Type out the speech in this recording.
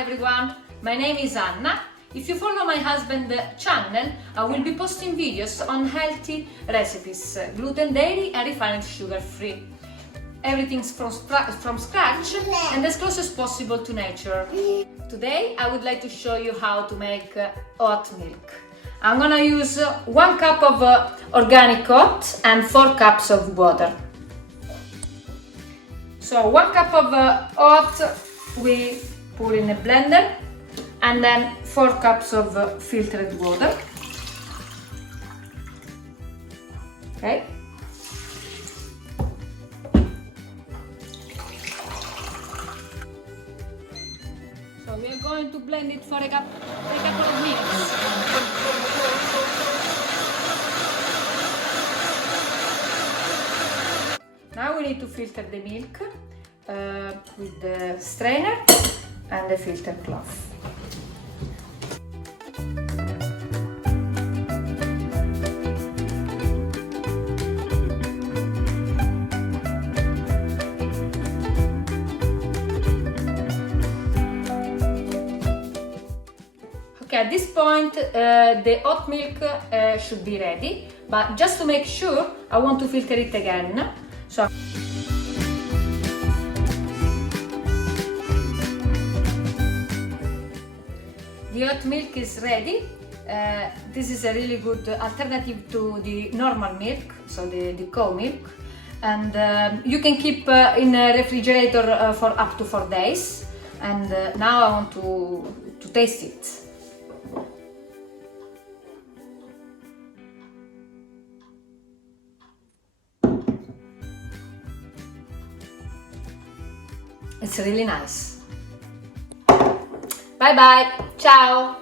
everyone, my name is Anna. If you follow my husband's channel, I will be posting videos on healthy recipes, gluten, dairy and refined sugar free. Everything's from scratch and as close as possible to nature. Today I would like to show you how to make oat milk. I'm gonna use 1 cup of organic oat and 4 cups of water. So 1 cup of oat we put in a blender and then 4 cups of filtered water. Okay. So we are going to blend it for a couple of minutes. Now we need to filter the milk with the strainer and the filter cloth. Okay, at this point the oat milk should be ready, but just to make sure I want to filter it again. So the oat milk is ready. This is a really good alternative to the normal milk, so the cow milk, and you can keep in a refrigerator for up to 4 days. And now I want to taste it. It's really nice. Bye bye, ciao!